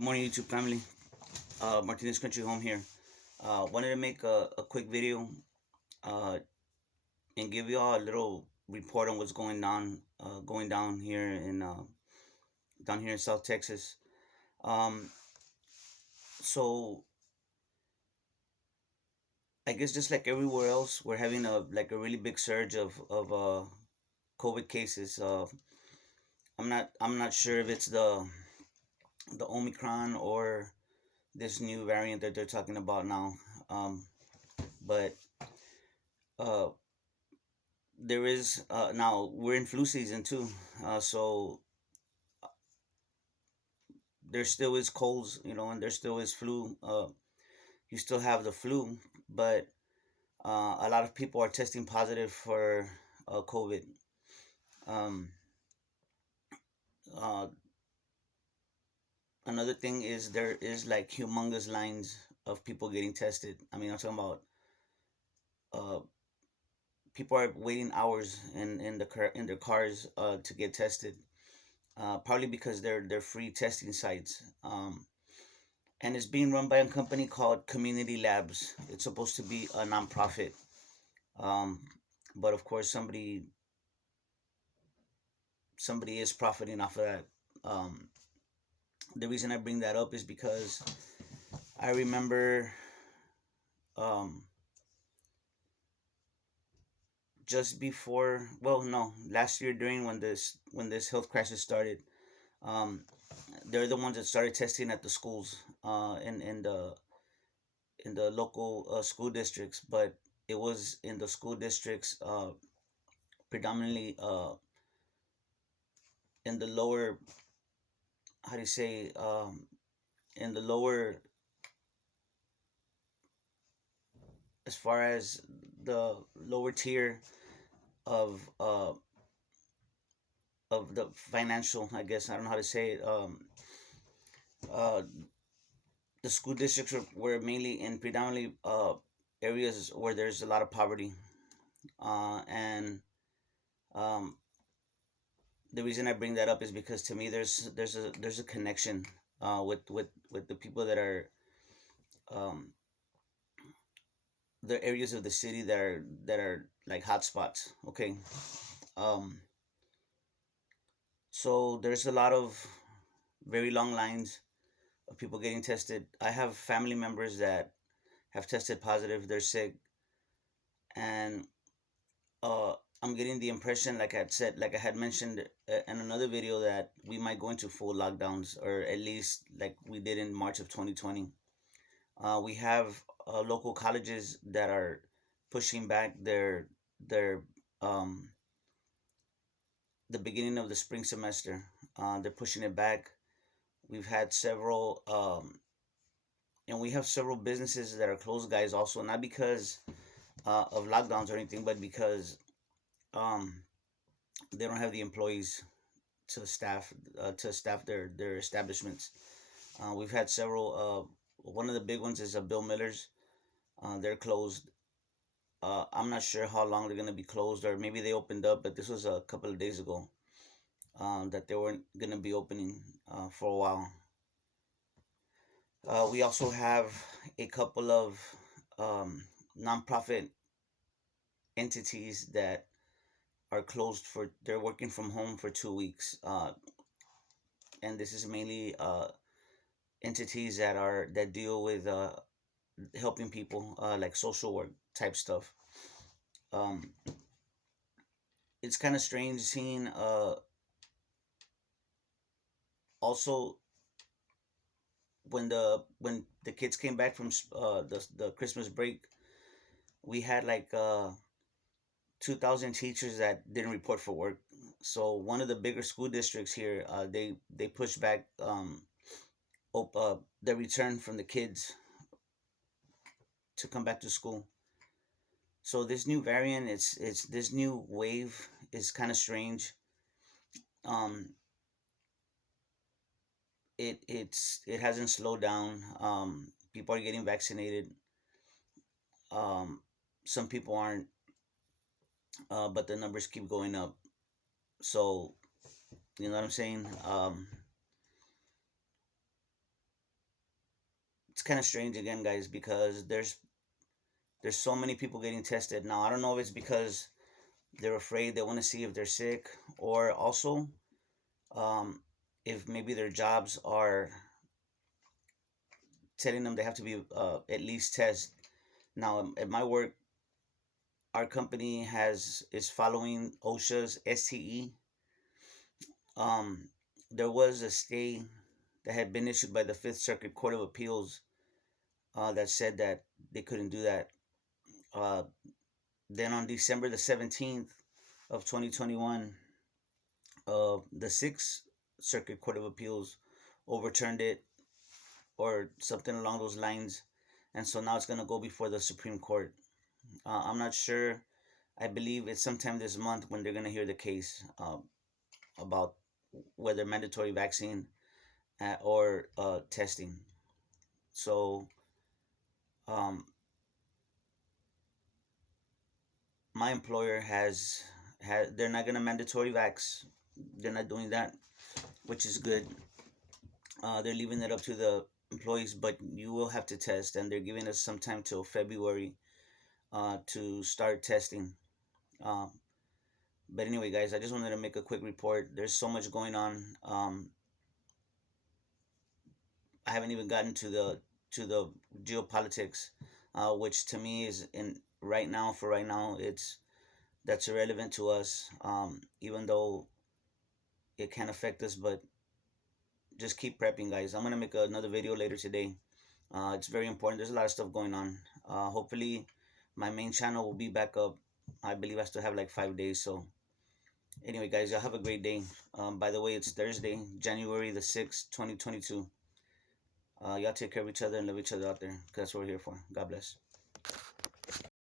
Good morning, YouTube family. Martinez Country Home here. Wanted to make a quick video uh, and give you all a little report on what's going down here in South Texas. Um, so I guess just like everywhere else, we're having a really big surge of COVID cases. I'm not sure if it's the Omicron or this new variant that they're talking about now. But uh, there is now we're in flu season too, so there still is colds, and there still is flu. You still have the flu, but a lot of people are testing positive for COVID. Um, uh, Another thing is there is like humongous lines of people getting tested. I mean, I'm talking about uh, people are waiting hours in their cars to get tested. Probably because they're free testing sites. And it's being run by a company called Community Labs. It's supposed to be a nonprofit, um, but of course somebody is profiting off of that. Um, the reason I bring that up is because I remember um, just before, well, no, last year during when this health crisis started, um, they're the ones that started testing at the schools in the local school districts, but it was in the school districts predominantly in the lower, how do you say, in the lower, as far as the lower tier of uh of the financial, I guess, I don't know how to say it. Uh the school districts were mainly in predominantly areas where there's a lot of poverty, and um the reason I bring that up is because to me there's a connection with the people that are um the areas of the city that are like hotspots. Okay. um so there's a lot of very long lines of people getting tested. I have family members that have tested positive, they're sick, and uh I'm getting the impression, like I had mentioned in another video, that we might go into full lockdowns, or at least like we did in March of 2020. We have local colleges that are pushing back their um the beginning of the spring semester. They're pushing it back. We've had several, and we have several businesses that are closed, guys. Also, not because of lockdowns or anything, but because um, they don't have the employees to staff their establishments. We've had several. One of the big ones is Bill Miller's. They're closed. I'm not sure how long they're gonna be closed, or maybe they opened up, but this was a couple of days ago, that they weren't gonna be opening for a while. We also have a couple of nonprofit entities that are closed for they're working from home for 2 weeks, and this is mainly entities that deal with helping people, like social work type stuff. Um, it's kind of strange seeing also when the kids came back from the Christmas break, we had like 2,000 teachers that didn't report for work. So one of the bigger school districts here, they pushed back the return from the kids to come back to school. So this new variant, it's this new wave is kind of strange. Um, it hasn't slowed down. People are getting vaccinated. Um, some people aren't, but the numbers keep going up. So you know what I'm saying. it's kind of strange again, guys, because there's so many people getting tested now. I don't know if it's because they're afraid, they want to see if they're sick, or also um, if maybe their jobs are telling them they have to be at least test. Now, at my work, our company has is following OSHA's STE. Um, there was a stay that had been issued by the Fifth Circuit Court of Appeals that said that they couldn't do that. Uh, then on December the 17th of 2021, the Sixth Circuit Court of Appeals overturned it or something along those lines, and so now it's gonna go before the Supreme Court. I'm not sure. I believe it's sometime this month when they're gonna hear the case about whether mandatory vaccine or testing. So um, my employer has had they're not gonna mandatory vax. They're not doing that, which is good. They're leaving it up to the employees, but you will have to test, and they're giving us some time till February to start testing. Um, but anyway, guys, I just wanted to make a quick report. There's so much going on. I haven't even gotten to the geopolitics, which to me is in right now. For right now, it's that's irrelevant to us. Even though it can affect us, but just keep prepping, guys. I'm gonna make another video later today. It's very important. There's a lot of stuff going on. Hopefully, my main channel will be back up. I believe I still have like 5 days. So anyway, guys, y'all have a great day. By the way, it's Thursday, January the 6th, 2022. Y'all take care of each other and love each other out there. 'Cause that's what we're here for. God bless.